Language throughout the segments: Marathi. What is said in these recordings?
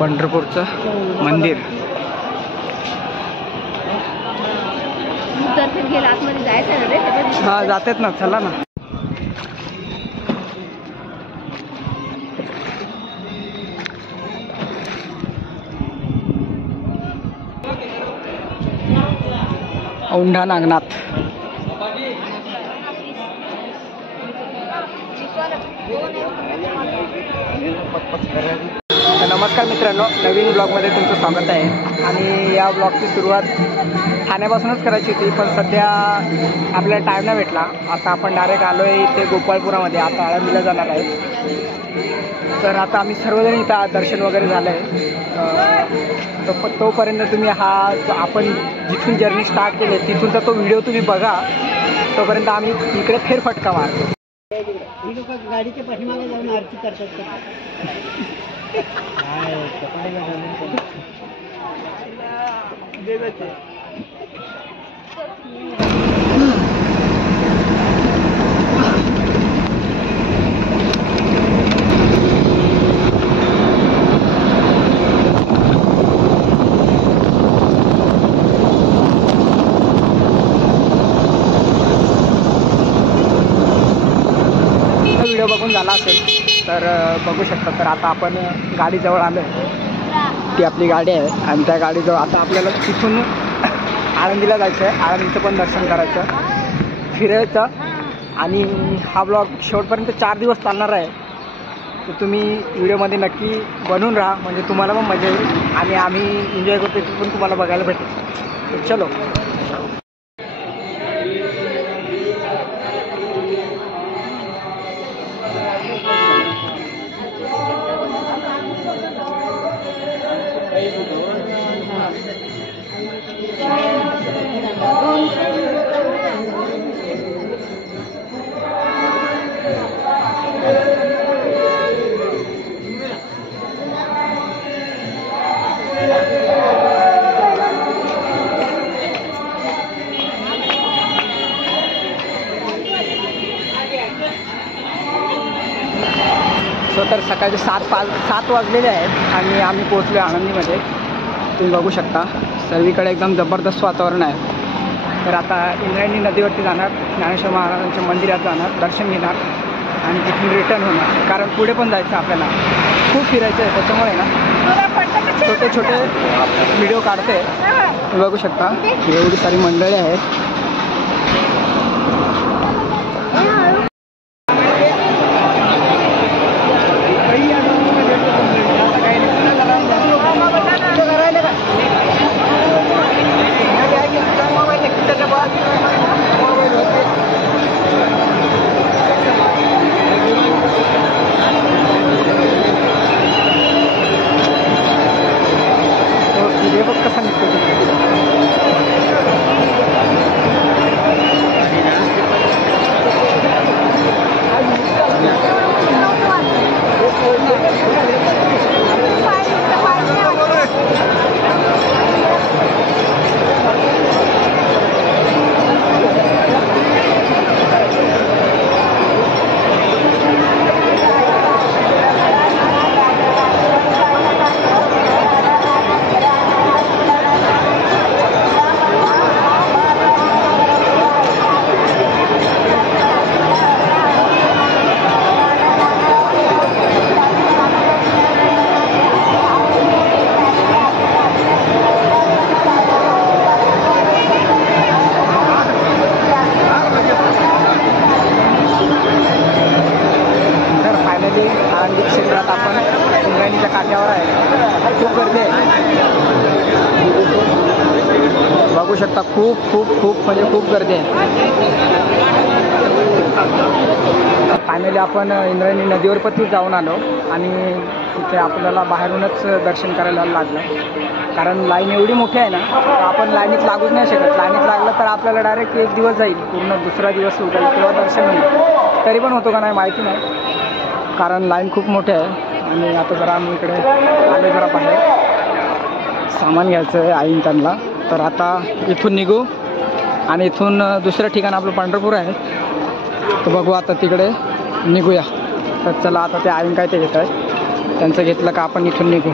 पंढरपूरचं मंदिर. हा जातात ना, चला ना. औंढा नागनाथ. नमस्कार मित्रांनो, नवीन ब्लॉगमध्ये तुमचं स्वागत आहे. आणि या ब्लॉगची सुरुवात ठाण्यापासूनच करायची होती, पण सध्या आपल्याला टाईम नाही भेटला. आता आपण डायरेक्ट आलो आहे इथे गोपाळपुरामध्ये. आता आळंदीला जाणार आहे. तर आता आम्ही सर्वजण इथं दर्शन वगैरे झालं आहे. तोपर्यंत तुम्ही हा आपण जिथून जर्नी स्टार्ट केली तिथूनचा तो व्हिडिओ तुम्ही बघा. तोपर्यंत आम्ही इकडे फेरफटका मारतो. गाडीच्या पाठीमागे जाऊन आरती करतात. व्हिडिओ बघून झाला असेल तर बघू शकता. तर आता आपण गाडीजवळ आलो आहे. ती आपली गाडी आहे आणि त्या गाडीजवळ आता आपल्याला तिथून आळंदीला जायचं आहे. आळंदीचं पण दर्शन करायचं, फिरायचं. आणि हा ब्लॉग शेवटपर्यंत 4 दिवस चालणार आहे. तर तुम्ही व्हिडिओमध्ये नक्की बनून राहा, म्हणजे तुम्हाला पण मजा येईल आणि आम्ही एन्जॉय करतो ते पण तुम्हाला बघायला भेटेल. तर चलो. तर सकाळचे 7 वाजलेले आहेत आणि आम्ही पोहोचलो आळंदीमध्ये. तुम्ही बघू शकता सर्वीकडे एकदम जबरदस्त वातावरण आहे. तर आता इंद्रायणी नदीवरती जाणार, ज्ञानेश्वर महाराजांच्या मंदिरात जाणार, दर्शन घेणार आणि तिथून रिटर्न होणार. कारण पुढे पण जायचं आपल्याला, खूप फिरायचं आहे. त्याच्यामुळे ना छोटे छोटे व्हिडिओ काढते. तुम्ही बघू शकता एवढी सारी मंडळी आहेत. कसा निघतो काठावर आहे, खूप गर्दी आहे. बघू शकता खूप खूप खूप म्हणजे खूप गर्दी आहे. फायनली आपण इंद्रायणी नदीवर पण जाऊन आलो आणि तिथे आपल्याला बाहेरूनच दर्शन करायला लागलं. कारण लाईन एवढी मोठी आहे ना, आपण लाईनीत लागूच नाही शकत. लाईनीत लागलं तर आपल्याला डायरेक्ट एक दिवस जाईल, पूर्ण दुसरा दिवस उठेल किंवा दर्शन होईल. तरी पण होतो का नाही माहिती नाही, कारण लाईन खूप मोठी आहे. आणि आता जरा आम्ही इकडे आले, जरा बाहेर सामान घ्यायचं आहे आईन त्यांना. तर आता इथून निघू आणि इथून दुसऱ्या ठिकाण आपलं पंढरपूर आहे, तर बघू आता तिकडे निघूया. तर चला आता ते आईन काय ते घेत आहे. त्यांचं घेतलं का आपण इथून निघू.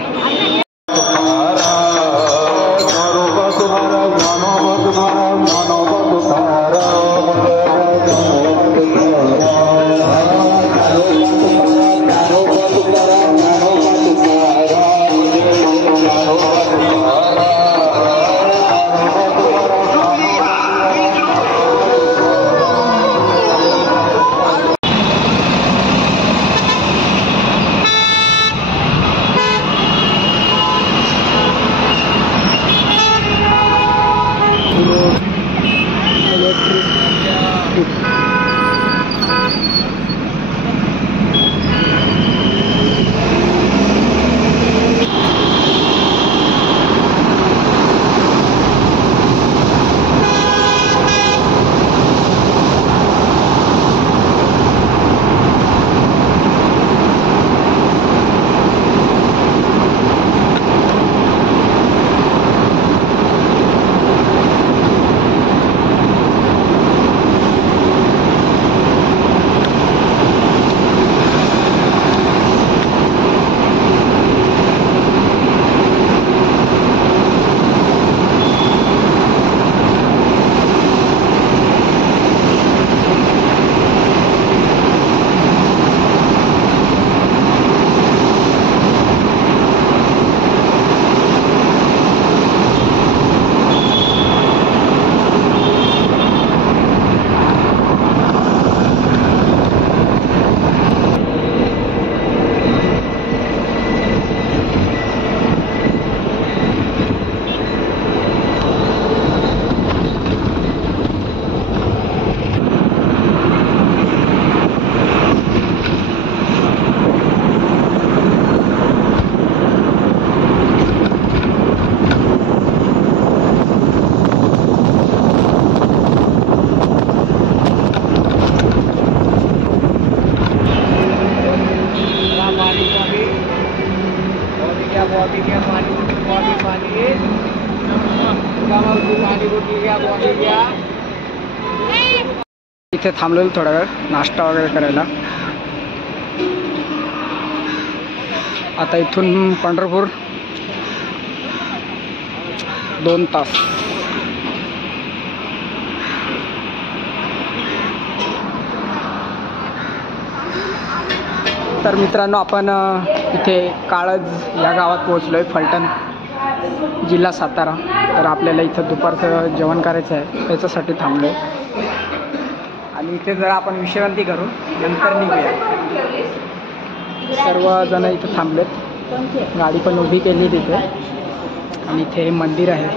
इथे थांबलेलो थोडा वेळ नाश्ता वगैरे करायला. आता इथून पंढरपूर 2 तास. तर मित्रांनो, आपण इथे काळज या गावात पोहोचलो आहे, फलटण, जिल्हा सातारा. तर आपल्याला इथं दुपारचं जेवण करायचं आहे, त्याच्यासाठी थांबलो आहे. आणि इथे जरा आपण विश्रांती करू, नंतर निघूया. सर्वजण इथे थांबलेत, गाडी पण उभी केली तिथे. आणि इथे हे मंदिर आहे,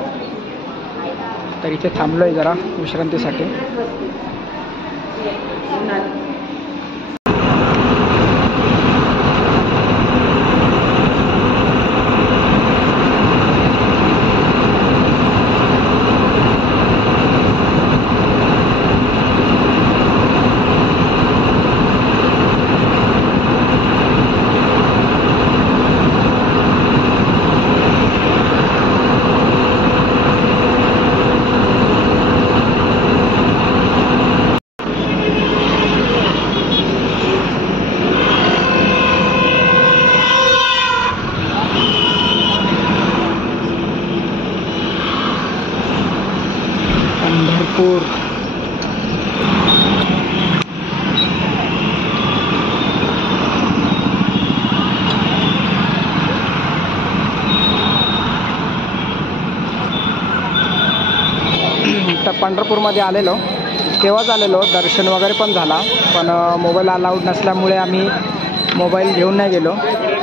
तर इथे थांबलो आहे जरा विश्रांतीसाठी. पंढरपूर. तर पंढरपूरमध्ये आलेलो, तेव्हाच आलेलो, दर्शन वगैरे पण झाला. पण मोबाईल अलाउड नसल्यामुळे आम्ही मोबाईल घेऊन नाही गेलो.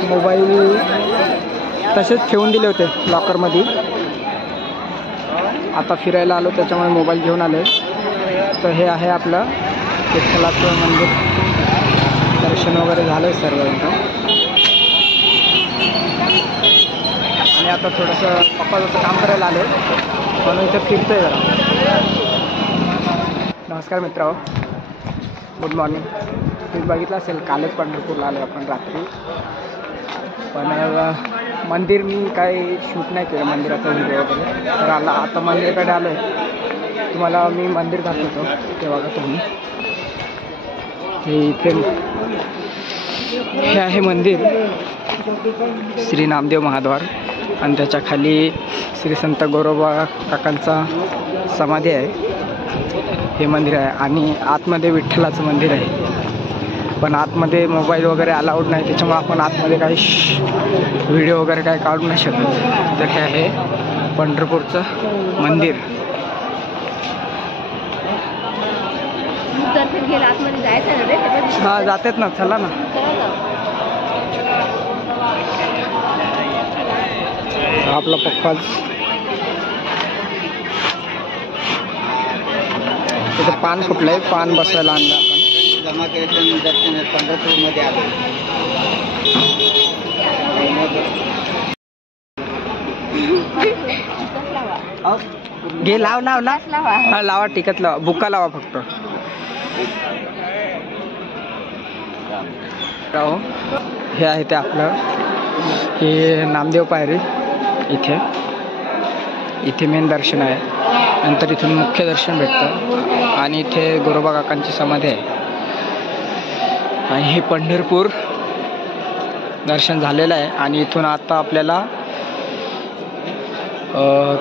मोबाईल तसेच ठेवून दिले होते लॉकरमध्ये. आता फिरायला आलो त्याच्यामुळे मोबाईल घेऊन आले. तर हे आहे आपलं विठ्ठलाचं मंदिर. दर्शन वगैरे झालं आहे सर्व इथं. आणि आता थोडंसं पप्पाचं काम करायला आले म्हणून इथं फिरतोय जरा. नमस्कार मित्रांनो, गुड मॉर्निंग. तुम्ही बघितलं असेल कालच पंढरपूरला आलो आपण रात्री. पण मंदिर मी काही शूट नाही केलं, मंदिराचा व्हिडिओ वगैरे. तर आता मंदिराकडे आलो आहे, तुम्हाला मी मंदिर दाखवतो ते बघा तुम्ही. हे इथे हे आहे मंदिर श्री नामदेव महाद्वार आणि त्याच्या खाली श्री संत गोरोबा काकांचा समाधी आहे. हे मंदिर आहे आणि आतमध्ये विठ्ठलाचं मंदिर आहे. पण आतमध्ये मोबाईल वगैरे अलाउड नाही, त्याच्यामुळे आपण आतमध्ये काही व्हिडिओ वगैरे काही काढू नाही शकत. तर हे आहे पंढरपूरचं मंदिर. हां जातात ना, चला ना. आपला पप्पाच तिथे पान फुटलंय, पान बसायला आणलं आपण. जमा केल्यानंतर पंढरपूरमध्ये आलो. घे, लाव लाव लाव. हा लावा, टिकत लावा, बुक्का लावा फक्त. राहो, हे आहे ते आपलं, हे नामदेव पायरी. इथे मेन दर्शन आहे, नंतर इथून मुख्य दर्शन भेटतं आणि इथे गोरोबा काकांची समाधी आहे. आणि हे पंढरपूर दर्शन झालेलं आहे आणि इथून आता आपल्याला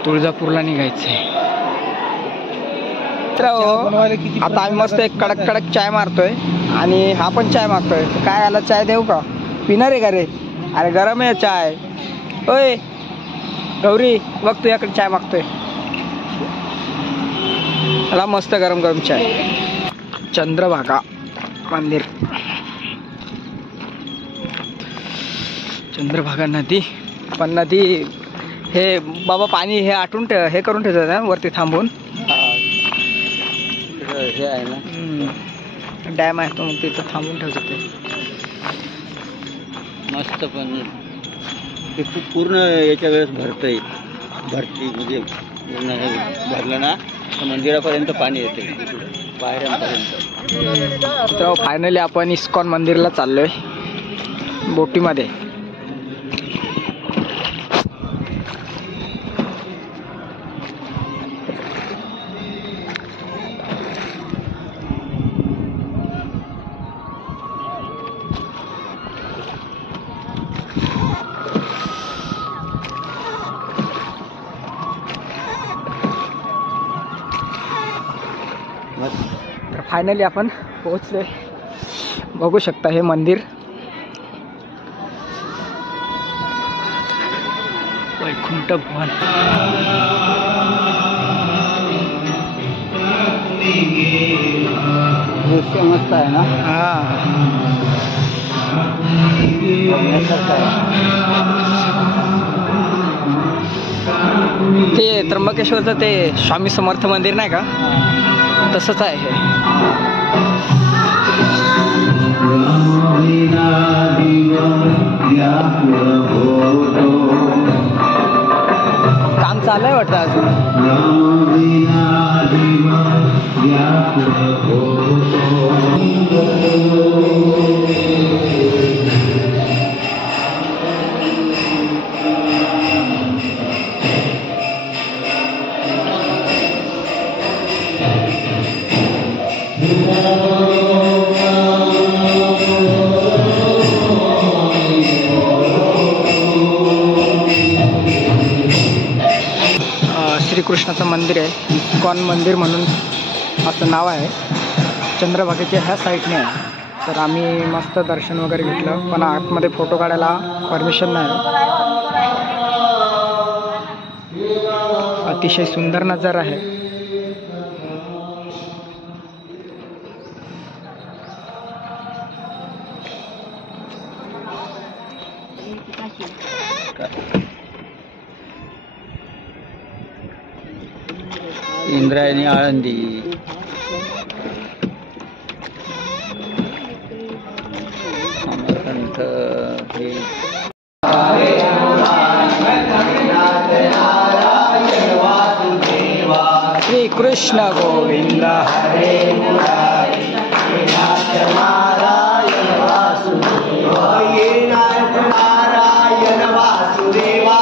तुळजापूरला निघायचं आहे. तर आता आम्ही मस्त एक कडक कडक चाय मारतोय आणि हा पण चाय मागतोय. काय याला चाय देऊ का? पिणार आहे का रे? अरे गरम आहे चाय. ओय गौरी, बघ तुझ्याकडे चाय मागतोय. मला मस्त गरम गरम चाय. चंद्रभागा मंदिर, चंद्रभागा नदी. पण नदी हे बाबा पाणी हे आटून हे करून ठेवतात ना वरती थांबून. हे आहे ना डॅम आहे तो, मग तिथं थांबून ठेवतात ते. मस्त. पण ते खूप पूर्ण याच्या वेळेस भरतंय, भरती म्हणजे पूर्ण हे भरलं ना तर मंदिरापर्यंत पाणी येते, पायऱ्यांपर्यंत. तर फायनली आपण इस्कॉन मंदिरला चाललोय बोटीमध्ये. तर फायनली आपण पोहोचले. बघू शकता हे मंदिर. वैकुंठ भवन. दृश्य मस्त आहे ना. ते त्र्यंबकेश्वरचं ते स्वामी समर्थ मंदिर नाही का, तसंच आहे हे. काम चालू आहे वाटतं अजून. श्रीकृष्णाचं मंदिर आहे, इस्कॉन मंदिर म्हणून असं नाव आहे. चंद्रभागेच्या ह्या साईडने आहे. तर आम्ही मस्त दर्शन वगैरे घेतलं, पण आतमध्ये फोटो काढायला परमिशन नाही. अतिशय सुंदर नजारा आहे. इंद्रायणी आळंदी. अमरकंठ हे श्री कृष्ण गोविंद हरे मुरारी, नारायण वासुदेवा, नारायण वासुदेवा,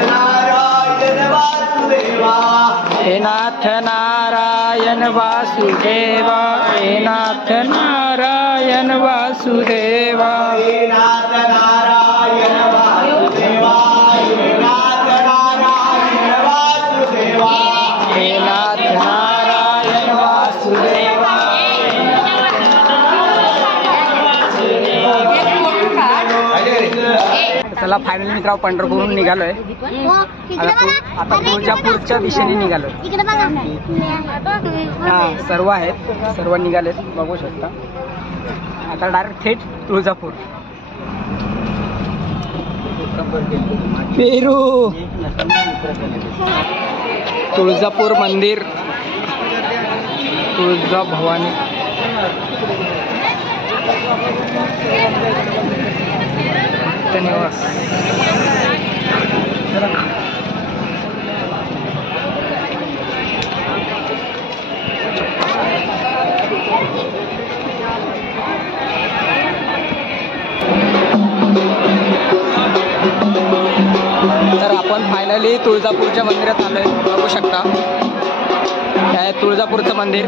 नारायण वासुदेवा. हे नाथ नारायण वासुदेवा, हे नाथ नारायण वासुदेवा, हे नाथ नारायण वासुदेवा, हे नाथ नारायण वासुदेवा, हे नाथ नारायण वासुदेवा. चला फायनली मित्रांनो पंढरपूरहून निघालोय. आता तुळजापूरच्या दिशेने निघालोय. हा सर्व आहेत, सर्व निघालेत बघू शकता. आता डायरेक्ट थेट तुळजापूर. पेरू तुळजापूर मंदिर, तुळजा भवानी. धन्यवाद. तर आपण फायनली तुळजापूरच्या मंदिरात आलोय. बघू शकता हे आहे तुळजापूरचं मंदिर.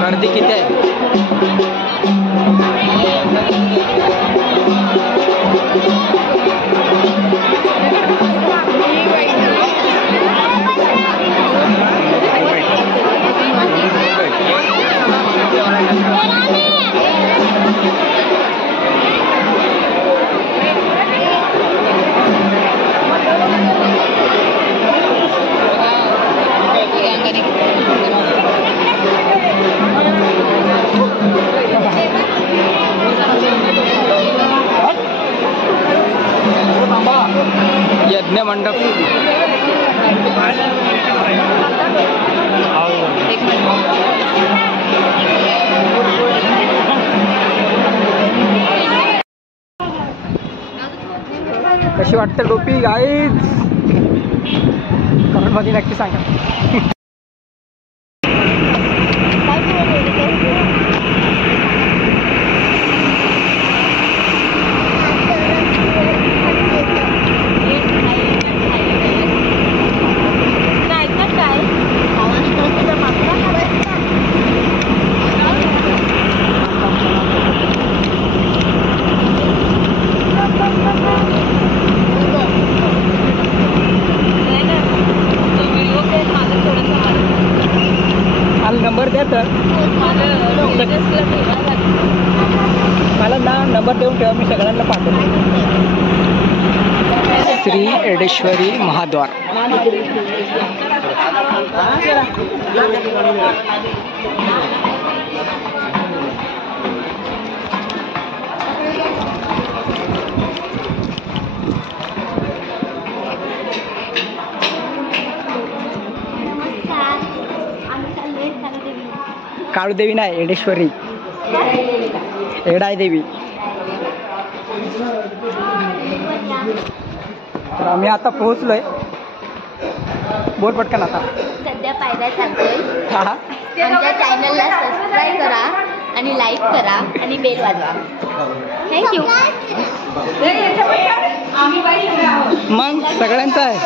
गर्दी किती आहे. यज्ञ मंडप. कशी वाटते टोपी गाईज, कमेंट मध्ये नक्की सांगा. नंबर द्या तर मला ना नंबर देऊन ठेवा, मी सगळ्यांना पाठवतो. श्री एडेश्वरी महाद्वार. काळूदेवी नाही, एडेश्वरी, एडाय देवी. तर आम्ही आता पोहोचलोय. बोल पटकन आता. सध्या पायऱ्या चालतोय. हा आमच्या चॅनलला सबस्क्राईब करा आणि लाईक करा आणि बेल वाजवा. थँक्यू. मग सगळ्यांचं आहे.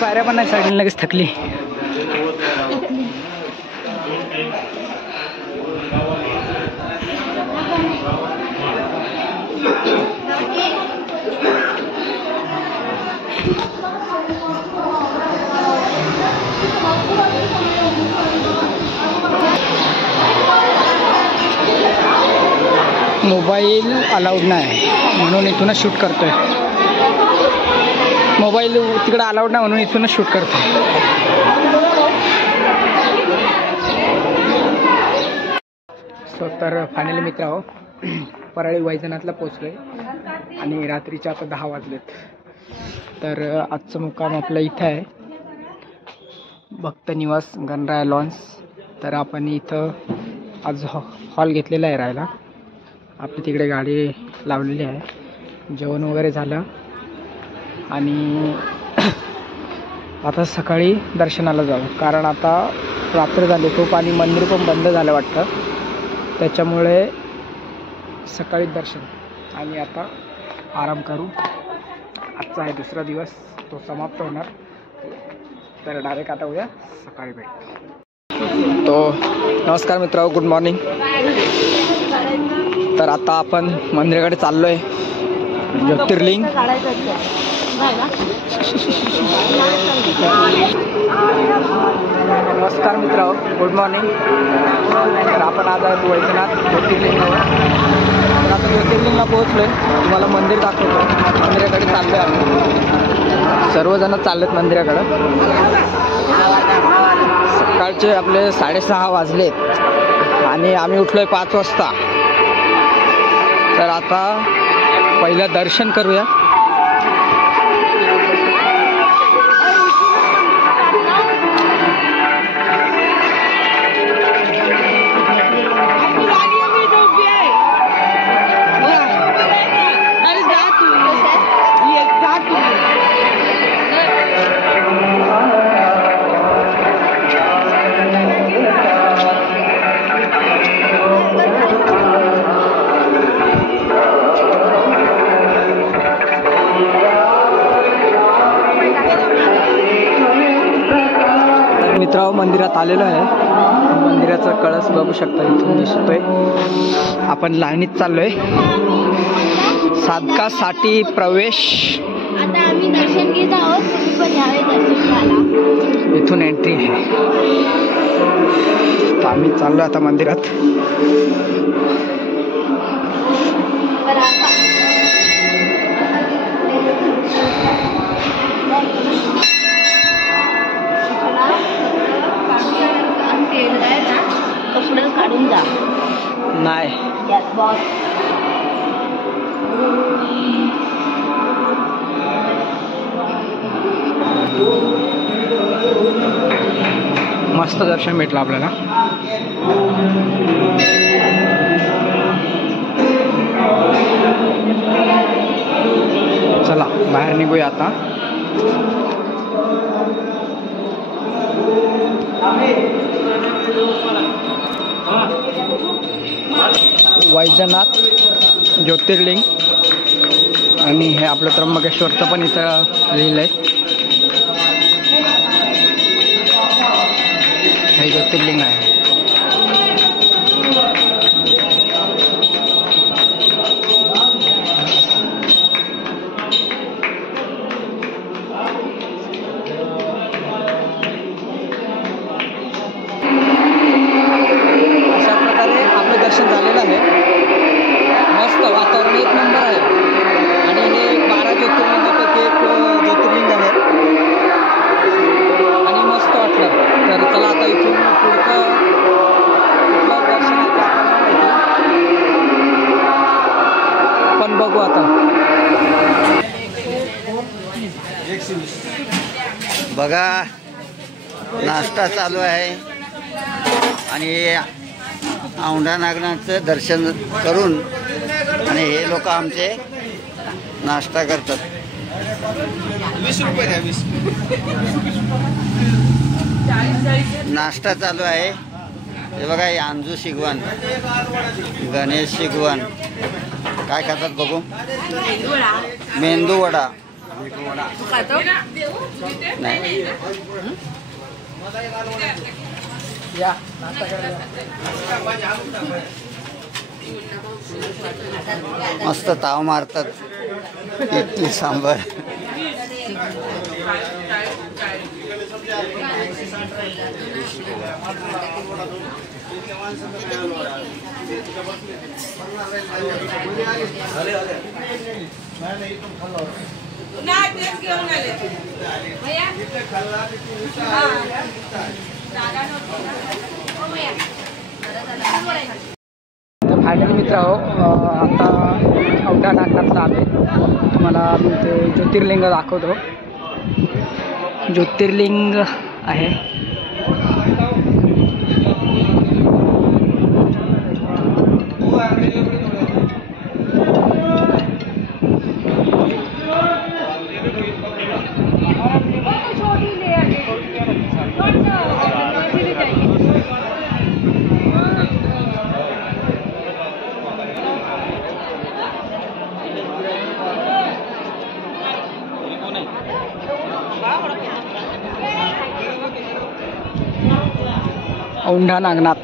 पायऱ्या पण नाही चढली, लगेच थकली. मोबाईल अलाउड नाही म्हणून इथूनच शूट करतोय. मोबाईल तिकडे अलाउड नाही म्हणून इथूनच शूट करतोय. सो तर फायनली मित्र परळी वैजनाथला पोचलोय आणि रात्रीचे आता 10 वाजलेत. तर आजचं मुक्काम आपलं इथं आहे, भक्त निवास गणराया लॉन्स. तर आपण इथं आज हॉल घेतलेला आहे राहायला. आपली तिकडे गाडी लावलेली आहे. जेवण वगैरे झालं आणि आता सकाळी दर्शनाला जाऊ, कारण आता रात्र झाली खूप आणि मंदिर पण बंद झालं वाटतं. त्याच्यामुळे सकाळी दर्शन आणि आता आराम करू. आजचा आहे दुसरा दिवस, तो समाप्त होणार. तर डायरेक्ट आता उद्या सकाळी भेट. तो नमस्कार मित्रांनो, गुड मॉर्निंग. तर आता आपण मंदिराकडे चाललो आहे. ज्योतिर्लिंग. नमस्कार मित्रांनो, गुड मॉर्निंग. तर आपण आज आहोत वैजनाथ ज्योतिर्लिंगावर. तर आता ज्योतिर्लिंगला पोहोचलो आहे. तुम्हाला मंदिर दाखवतो. मंदिराकडे चाललो आहे आम्ही. सर्वजण चाललेत मंदिराकडं. सकाळचे आपले 6:30 वाजलेत आणि आम्ही उठलो आहे 5 वाजता. तर आता पहिलं दर्शन करूया. मित्रांनो, मंदिरात आलेलो आहे. मंदिराचा कळस बघू शकता, इथून दिसतोय. आपण लाईनीत चाललोय. साधकासाठी प्रवेश. आता आम्ही दर्शन घेत आहोत. तुम्ही पण यावे दर्शन घ्यायला. इथून एंट्री आहे. तर आम्ही चाललो आता मंदिरात. तर आता कपडे काढून जा. नाही यस बॉस. मस्त दर्शन भेटलं आपल्याला. चला बाहेर निघूया आता. वैजनाथ ज्योतिर्लिंग आणि हे आपलं त्र्यंबकेश्वरचं पण इथं लिहिलं आहे. हे ज्योतिर्लिंग आहे. अशा प्रकारे आपलं दर्शन झालेलं आहे. मस्त वातावरण एक नंबर आहे आणि हे 12 ज्योतिर्लिंगापैकी एक ज्योतिर्लिंग आहे आणि मस्त वाटलं. तर चला आता इथून पुढचं कुठलं दर्शन आहे ते आपल्याला माहिती, पण बघू आता. बघा, नाश्ता चालू आहे आणि औंढा नागनाथचं दर्शन करून आणि हे लोक आमचे नाश्ता करतात. 20 रुपये द्या. 20 नाश्ता चालू आहे. हे बघा, हे अंजू शिगवान, गणेश शिगवान काय खातात बघू. मेंदू वडा नाही. या नाश्ता करायला. मस्त ताव मारतात. इडली सांबार. फायनली मित्रांनो, आता औंढा नागनाथला आले. तुम्हाला मी ते ज्योतिर्लिंग दाखवतो. ज्योतिर्लिंग आहे. औंढा नागनाथ.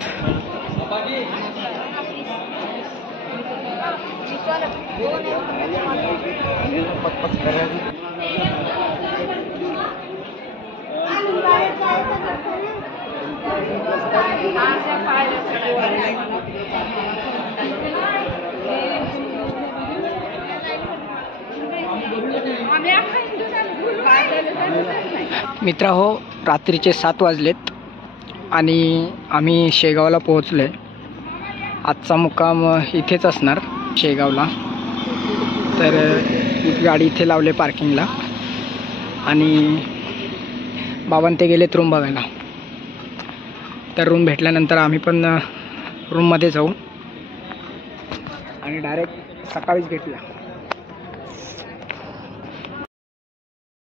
मित्र हो, रात्रीचे 7 वाजलेत आणि आम्ही शेगावला पोहोचलो आहे. आजचा मुक्काम इथेच असणार शेगावला. तर गाडी इथे लावले पार्किंगला आणि बाबांते ते गेलेत रूम बघायला. तर रूम भेटल्यानंतर आम्ही पण रूममध्ये जाऊ आणि डायरेक्ट सकाळीच भेटूया.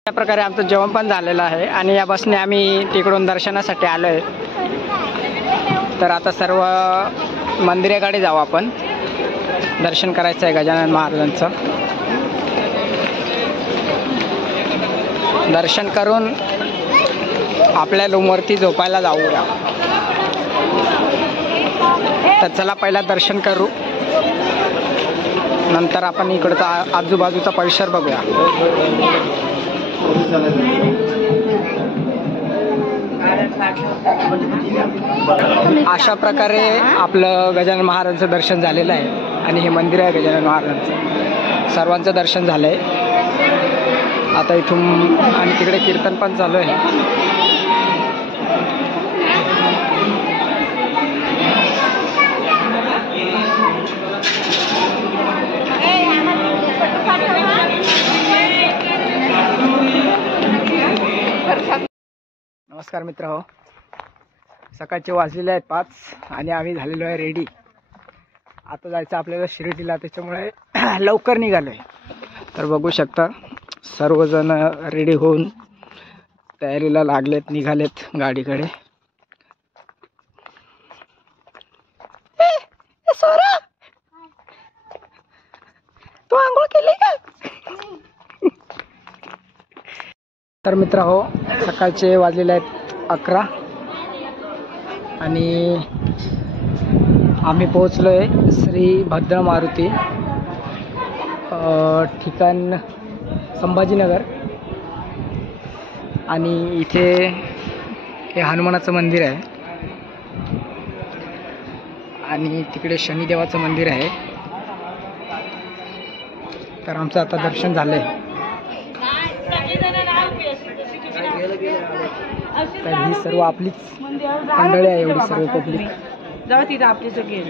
अशा प्रकारे आमचं जेवण पण झालेलं आहे आणि या बसने आम्ही तिकडून दर्शनासाठी आलो आहे. तर आता सर्व मंदिराकडे जाऊ आपण. दर्शन करायचं आहे गजानन महाराजांचं. दर्शन करून आपल्या रूमवरती झोपायला जाऊया. तर चला पहिला दर्शन करू, नंतर आपण इकडचा आजूबाजूचा परिसर बघूया. अशा प्रकारे आपलं गजानन महाराजांचं दर्शन झालेलं आहे आणि हे मंदिर आहे गजानन महाराजांचं. सर्वांचं दर्शन झालं आहे. आता इथून आणि तिकडे कीर्तन पण चालू आहे. नमस्कार मित्र हो, सकाळचे वाजलेले आहेत 5 आणि आम्ही झालेलो आहे रेडी. आता जायचं आपल्याला शिर्डीला, त्याच्यामुळे लवकर निघालो आहे. तर बघू शकता सर्वजण रेडी होऊन तयारीला लागलेत, निघालेत गाडीकडे. सोरा, तू आंघोळ केली का? तर मित्र हो, सकाळचे वाजलेले आहेत 11 आणि आम्ही पोहोचलो आहे श्री भद्र मारुती, ठिकाण संभाजीनगर. आणि इथे हे हनुमानाचं मंदिर आहे आणि तिकडे शनिदेवाचं मंदिर आहे. तर आमचं आता दर्शन झालं आहे. तर ही सर्व आपलीच मंडळी आहे, एवढी सर्व पब्लिक. जाऊ तिथं आपली सगळी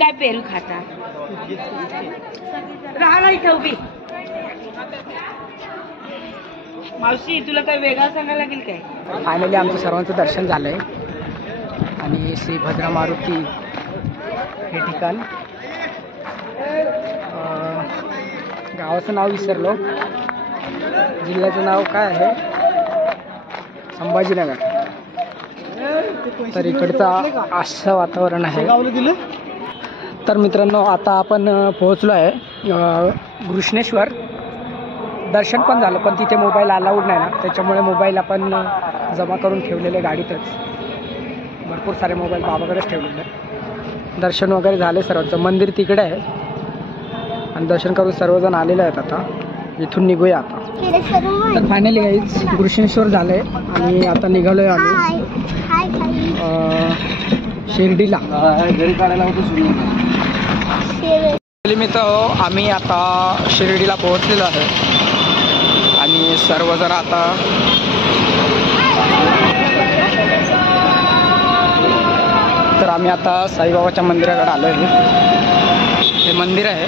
काय पेरू खाता राहा इथं उभी. मावशी तुला काय वेगळा सांगायला लागेल काय? फायनली आमचं सर्वांचं दर्शन झालं आहे आणि श्री भद्रा मारुती हे ठिकाण. गावाचं नाव विसरलो, जिल्ह्याचं नाव काय आहे, संभाजीनगर. तर इकडचं असं वातावरण आहे. तर मित्रांनो, आता आपण पोहोचलो आहे घृष्णेश्वर. दर्शन पण झालं, पण तिथे मोबाईल अलाउड नाही ना, त्याच्यामुळे मोबाईल आपण जमा करून ठेवलेले गाडीतच. भरपूर सारे मोबाईल बाबाकडेच ठेवलेले. दर्शन वगैरे झाले सर्वांचं. मंदिर तिकडे आहे आणि दर्शन करून सर्वजण आलेले आहेत. आता इथून निघूया आता. तर फायनली गाईज घृष्णेश्वर झालंय आणि आता निघालोय आम्ही शिर्डीला. मित्र हो, आम्ही आता शिर्डीला पोहोचलेलो आहे आणि सर्वजण आता तर आम्ही आता साईबाबाच्या मंदिराकडे आलो आहे. हे मंदिर आहे.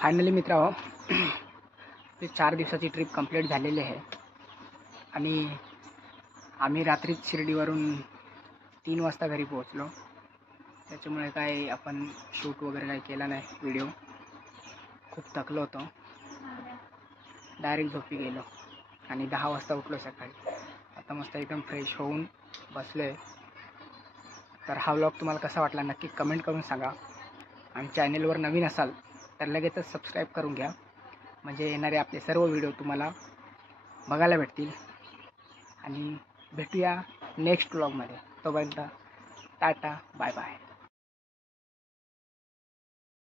फायनली मित्र हो, ते 4 दिवसाची ट्रिप कंप्लीट झालेली आहे आणि आम्ही रात्रीच शिर्डीवरून 3 वाजता घरी पोहोचलो. त्याच्यामुळे काय आपण शूट वगैरे काही केला नाही व्हिडिओ. खूप थकलो होतो, डायरेक्ट झोपी गेलो आणि 10 वाजता उठलो सकाळी. आता मस्त एकदम फ्रेश होऊन बसलो आहे तर हा व्लॉग तुम्हाला कसा वाटला नक्की कमेंट करून सांगा. आणि चॅनेलवर नवीन असाल तर लगेचच सबस्क्राईब करून घ्या, म्हणजे येणारे आपले सर्व व्हिडिओ तुम्हाला बघायला भेटतील. आणि भेटूया नेक्स्ट व्लॉगमध्ये. तोपर्यंत टाटा बाय बाय.